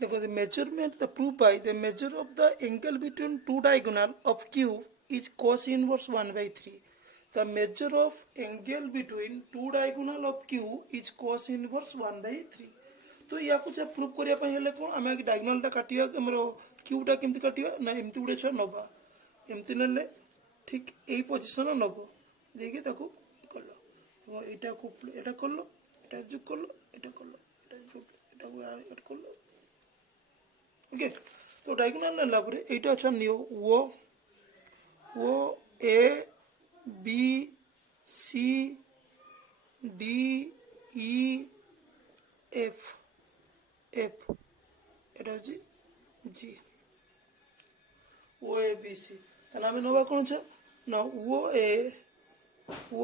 देखो the measurement the proof by the measure of the angle between two diagonal of cube is cos inverse 1 by 3. The measure of angle between two diagonal of cube is cos inverse 1 by 3. तो या कुछ proof करिया पई हेले कोन आमे diagonal टा काटिया हमरो cube टा केमति काटिया ना एमति गुडे छ नबा एमति नेले ठीक एई पोजीशन नबो देखि ताको करलो एटा को एटा करलो एटा जुक करलो एटा करलो एटा को ऐड करलो ओके तो डायगोनल नेला परे एटा छ नियो ओ A B C D E F F এটা হচ্ছে জি ও এ বি সি তাহলে আমি নেওয়া কোন আছে না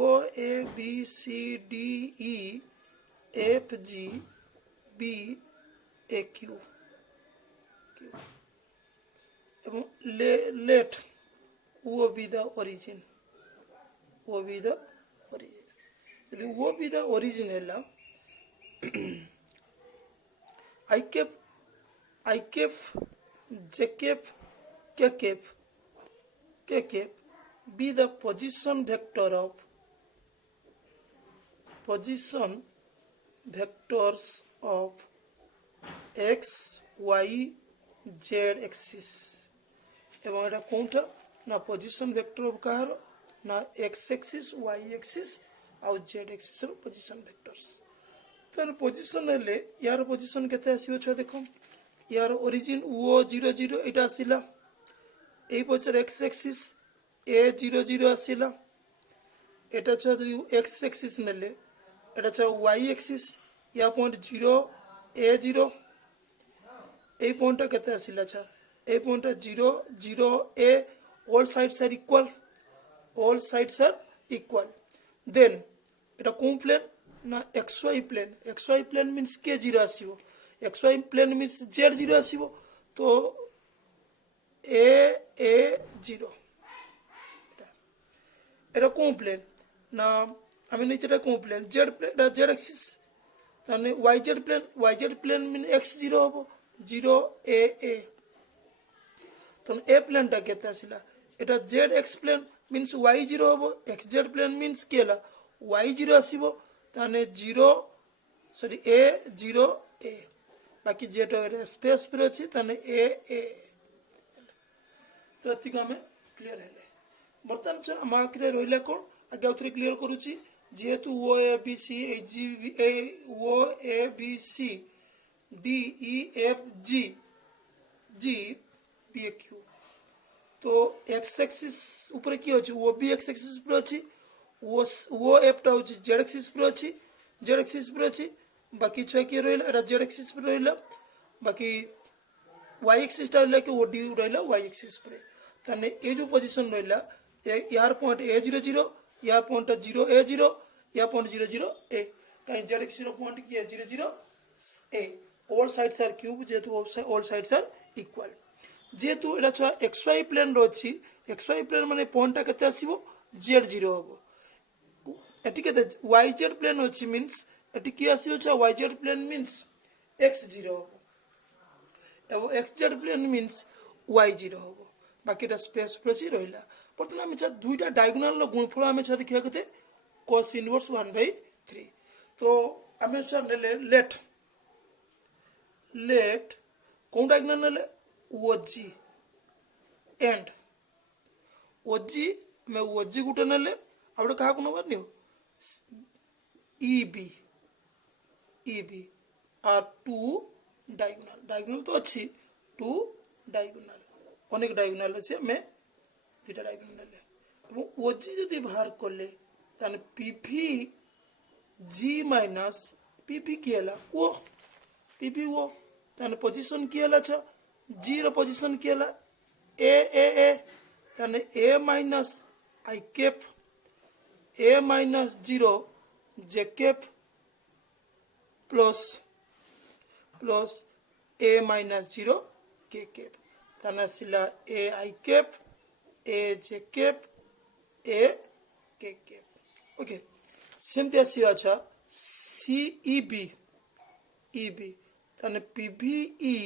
O A B C D E F G B A Q এবং let O be the origin O be the origin যদি ও বি দা অরিজিন হলা I cap, J cap, K cap be the position vectors of x, y, z axis. এবং এটা কোনটা না position vector of কাহার না x axis, y axis ଆଉ z axis ର পজিশন ভেক্টরস तर पोजिशन हेले यार पोजिशन केते आसीबो छ देखो यार ओरिजिन ओ 00 एटा आसीला एई पछर x एक्सिस a 00 आसीला एटा छ जदि x एक्सिस नेले एटा छ y एक्सिस या पॉइंट 0 a 0 एई पॉइंट केते आसीला छ एई point 0 0 a all sides are equal then एटा कोन प्लेन ना xy plane means k0 आसीबो xy plane means z0 आसीबो तो a0 एटा कोन प्लेन ना आमी नीचेटा कोन प्लेन z प्लेन एटा z एक्सिस ताने yz प्लेन mean x0 होबो 0 a तो a प्लेन टा केते आसीला एटा zx प्लेन means y0 होबो xz प्लेन means केला y0 आसीबो ताने 0 सॉरी a0 a बाकी जेटा स्पेस पर अछि ताने a तो अति हमें क्लियर हेले बर्तन छ हम आखिर रहिला कोन आगे उथरे क्लियर करूची जेहेतु O A B C A G A O A B C D E F G G B A Q तो एक्स एक्सिस ऊपर की अछि ओ बी एक्स एक्सिस पर अछि वो एफ टा होची जेड एक्सिस पर अछि बाकी छ के रहला एटा जेड एक्सिस पर रहला बाकी वाई एक्सिस टा रहला कि ओडी रहला वाई एक्सिस पर तने ए जो पोजीशन रहला यार पॉइंट a00 या पॉइंट 0a0 या पॉइंट 00 a कहीं जेड एक्सिस पॉइंट की 00 a all sides are cube जेतु ऑल साइड्स आर इक्वल जेतु एटा छ xy प्लेन रहछि xy प्लेन माने पॉइंट टा कते आसीबो z0 होबो एटी के yz प्लेन होची मींस एटी की आसी होचा yz प्लेन मींस x0 होबो एवो xz प्लेन मींस y0 होबो बाकी टा स्पेस प्रछि रहिला परतन हम छ दुईटा डायगोनल लो गुणफल हम छ देखिया कते cos इनवर्स 1/3 तो हम छ लेट कोन डायगोनल नेले OG एंड OG में OG गुटे नेले आबे कहा को नबा neo EB are two diagonal तो अच्छी two diagonal अनेक डायगोनल अच्छे में दुटा डायगोनल ले अब ओजी यदि बाहर करले ताने PV G माइनस PV कियला वो ताने पोजीशन कियला छ G रो पोजीशन कियला a ताने a minus I cap a minus 0 j cap plus a minus 0 k cap ताना सिला a I cap a j cap a k cap okay सेमते आसी अच्छा c e b ताने PVE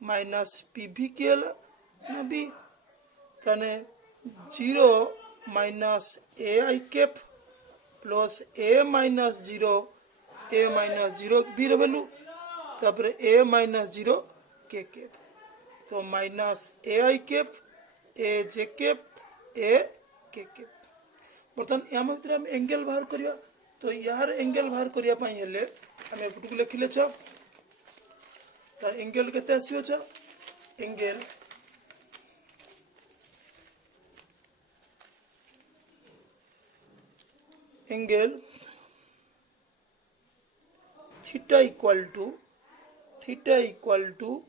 minus PV के ना B ताने 0 minus AI cap plus A minus 0 B value तापर A माइनस 0 के कैप तो minus AI cap A J cap A K cap बर्तमान या भितर हम एंगल बाहर करिया तो यार एंगल बाहर करिया पई हेले हम एपट को लिखिले छ तार एंगल केते आसीबो छ angle theta equal to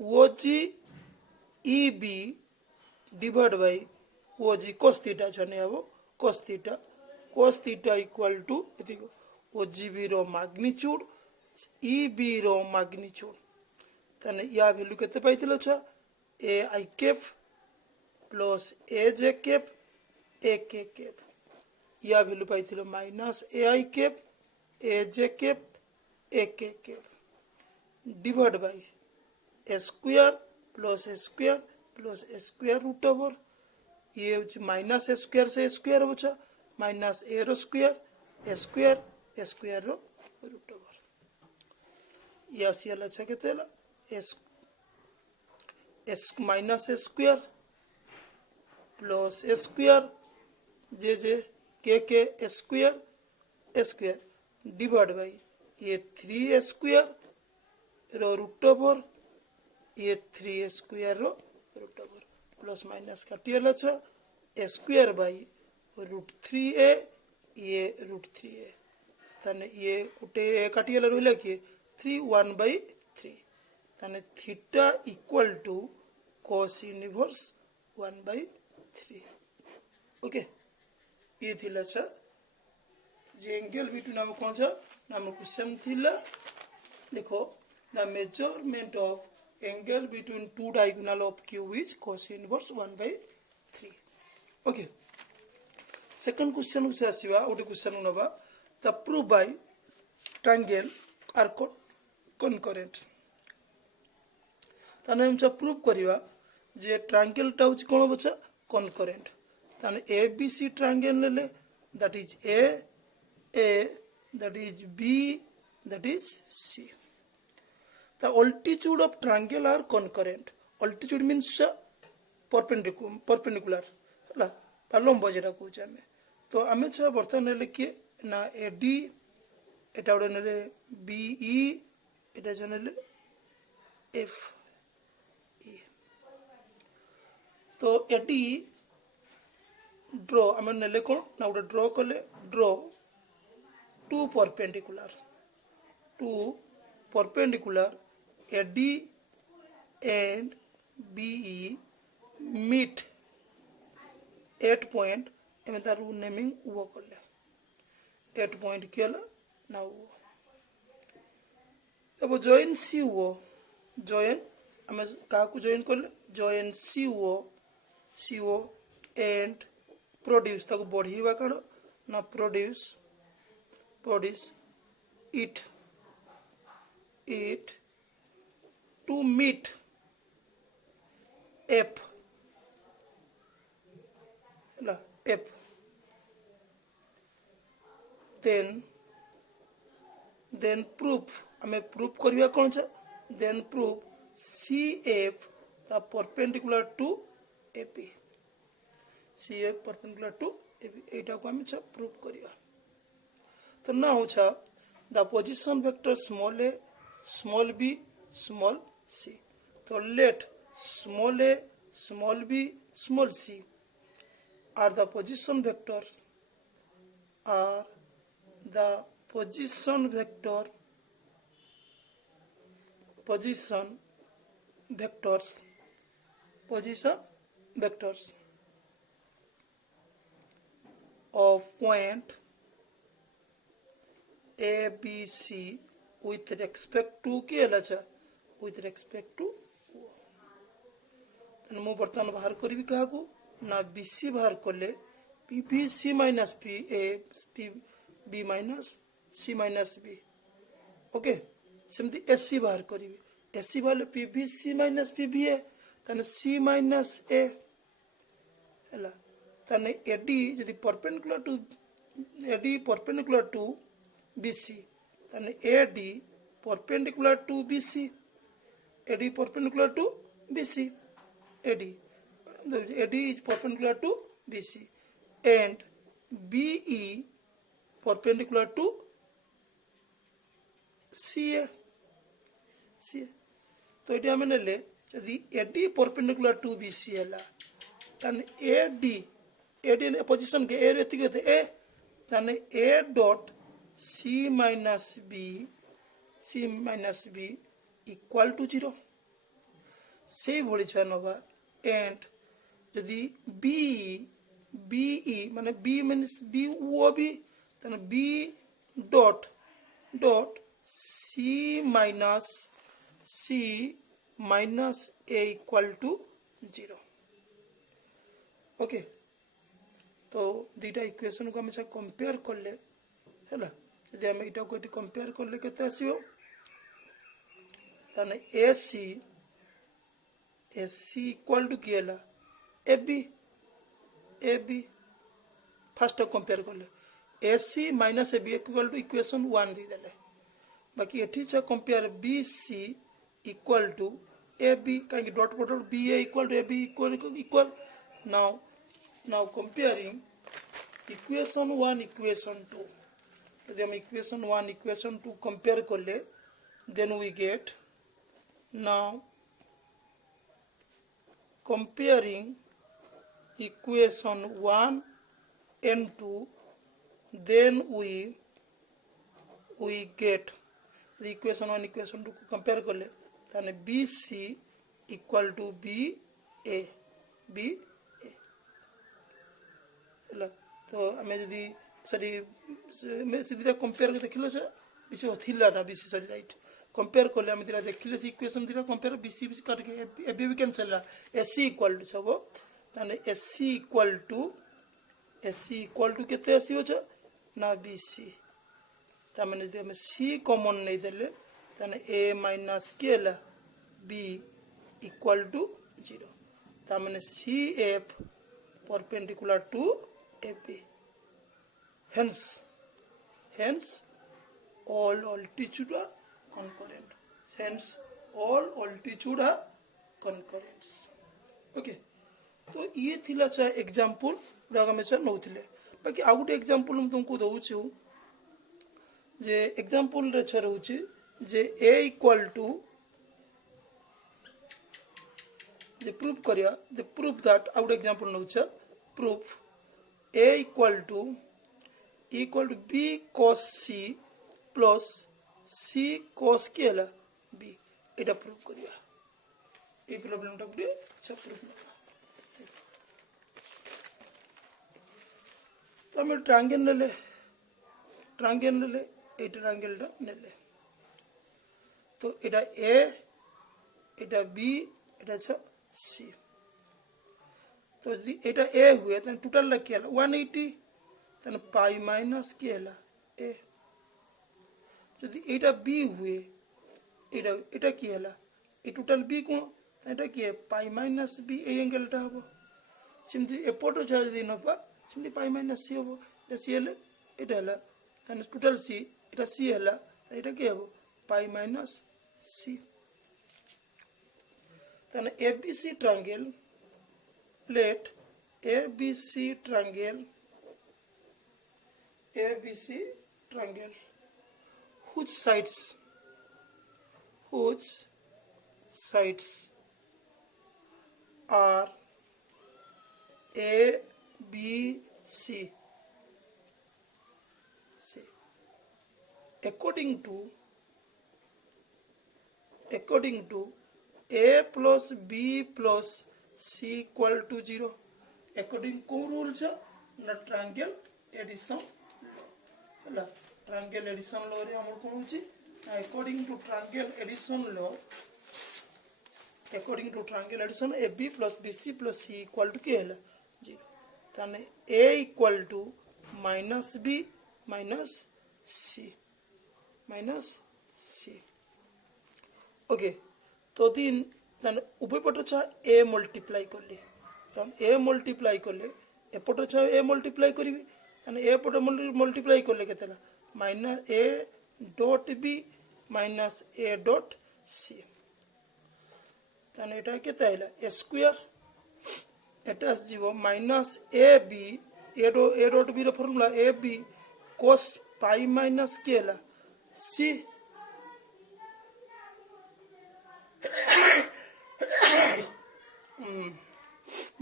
OG EB divide by OG cos theta छने आबो cos थीटा इक्वल टू एतिको OGB रो मैग्नीट्यूड EB रो मैग्नीट्यूड तने या वैल्यू केते पाइतिलो छ AI cap plus AJ cap AK cap या वैल्यू पाइतिलो minus AI cap AJ cap AK cap divide by A square plus A square root over ये माइनस A स्क्वायर से A स्क्वायर हो छ माइनस A रो square A square रो root over या सियाला छ केतेला S minus A square plus A square जे के A स्क्वायर डिवाइड बाय ये 3A स्क्वायर रो रूट ओवर ये 3A स्क्वायर रो रूट ओवर प्लस माइनस काटियाला छ A square by root 3A ये रूट 3A तने ये उटे काटियाला रहला कि 3 1 by 3 तने theta equal to cos inverse 1 by 3 okay ये थिला छ जे एंगल बिटवीन हम कोन छ नाम क्वेश्चन थिला देखो the measurement of angle between two diagonal of cube is cos inverse 1 by 3 okay second question से आसीबा ओटे क्वेश्चन नबा the prove by triangle are concurrent ताने हम प्रूव करिवा जे ट्रायंगल टा होच कोन बचा कनकरेंट ताने ABC ट्रायंगल ले that is A that is B that is C the altitude of triangle are concurrent altitude means perpendicular हला लंब जेटा कहूँ आम तो आम छ बर्तमान ने किए ना AD एटा गोटे ने BE एटा जो ने FE तो AD ड्रॉ आम ने कौन ना गोटे ड्रॉ कले draw two perpendicular AD and BE meet 8 point एमे तारू नेमिंग वो करले 8 point केला ना वो अब जॉइन सी वो जॉइन हमें का को जॉइन करले जॉइन सी वो एंड प्रोड्यूस ताको बढ़ीवा काढ ना produce it to meet F then proof हमें प्रूफ करिया कौन सा then proof CF the perpendicular to AP CF perpendicular to AP एटा को हमें सब प्रूफ करिया तो ना हो छ the position vector small a small b small c तो let small a small b small c are the position vectors of point A B C with respect to के लचा with respect to तन मु बर्तमान बाहर करी कहा को ना BC बाहर करले PBC minus PA B minus C minus B okay सेमती एसी बाहर करी एसी बाहर PV C minus PV A ताने सी माइनस ए हैला ताने एडी जदि परपेंडिकुलर टू बीसी ताने AD perpendicular to BC AD perpendicular to BC AD is perpendicular to BC and BE perpendicular to CA तो ये आम ने यदि AD perpendicular to BC है ताने AD पोजिशन के A रेती के A ताने A dot C minus B equal to 0 से भली छुआ नवा and यदि BE माने B मीन्स B वो भी ताने B dot C minus A equal to 0 okay तो दीटा इक्वेशन को हम कंपेयर कर ले हैला यदि हम इटा को कंपेयर कर ले केते आसीबो ताने AC इक्वल टू की हैला AB फर्स्ट कंपेयर कर ले AC माइनस AB इक्वल टू इक्वेशन 1 दी देले बाकी एठी छ compare BC equal to AB काहे dot BA equal to AB equal now comparing equation 1 equation 2 यदि हम equation 1 equation 2 compare कर ले then we get now comparing equation 1 and 2 then we get the equation 1 equation 2 को compare कर ले ताने BC equal to BA तो हमें यदि सरी मैं सीधे कंपेयर कर देखिलो छ बीसी होथिला ना बीसी सरी राइट कंपेयर करले हम दिरा देखिले सी इक्वेशन दिरा कंपेयर बीसी काट के एबी भी कैंसिल ला एसी इक्वल टू सब ताने एसी इक्वल टू केते एसी हो छ ना बीसी ता माने जे हम सी कॉमन नै देले ताने a माइनस के ला b इक्वल टू 0 ता माने CF perpendicular to AB hence all altitude are concurrent okay तो ये थिला छ एग्जांपल गुडा में छ नउथिले बाकी आ गुटे एग्जांपल हम तुमको दउ छु जे एग्जांपल रे छ रहउची जे a इक्वल टू जे प्रूफ करिया द प्रूफ दैट आ गुटे एग्जांपल नउ छ proof A equal to B cos C plus C cos के हला B इटा प्रूफ करिया ए प्रॉब्लम टा गुटे छ प्रूफ तो हम ट्रायंगल नेले ए ट्रायंगल टा नेले तो इटा A इटा B इटा छ C तो यदि एटा A हुए तन टोटल ला केला 180 तन पाई माइनस केला A यदि एटा B हुए एटा केला ए टोटल B कोन एटा के pi minus B A angle टा हबो सिम्पली एपोटो छ यदि नपा सिम्पली पाई माइनस C हबो ए C हले एटा हला तन टोटल C एटा C हला एटा के हबो पाई माइनस C तन ABC triangle plate ABC triangle whose sides are A B C according to A plus B plus C equal to 0 according to rule cha na triangle addition law triangle addition law रे हमर कोन होची according to triangle addition AB plus BC plus C equal to के हला 0 ताने A equal to minus B minus C okay तो दिन उभय पट छुआ ए मल्टीप्लाई कली ए मल्टीप्लाई कले एपट छुआ ए मल्टीप्लाई करी एपट मल्टीप्लाई कले के minus A dot B minus A dot C एटा केते आइला ए स्क्वायर एटा जीवो minus A B A dot B रो formula A B cos pi minus के ला C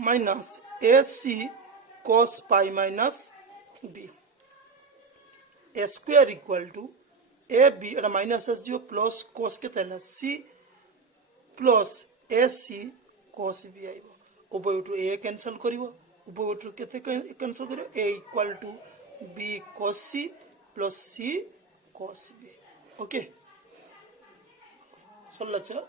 minus A C cos pi minus B A square equal to A B एटा minus S जीवो प्लस cos के तला C plus A C cos B आइबो उभयटू A cancel करिवो उभयटू केते cancel करिवो A equal to B cos C plus C cos B okay सरला छ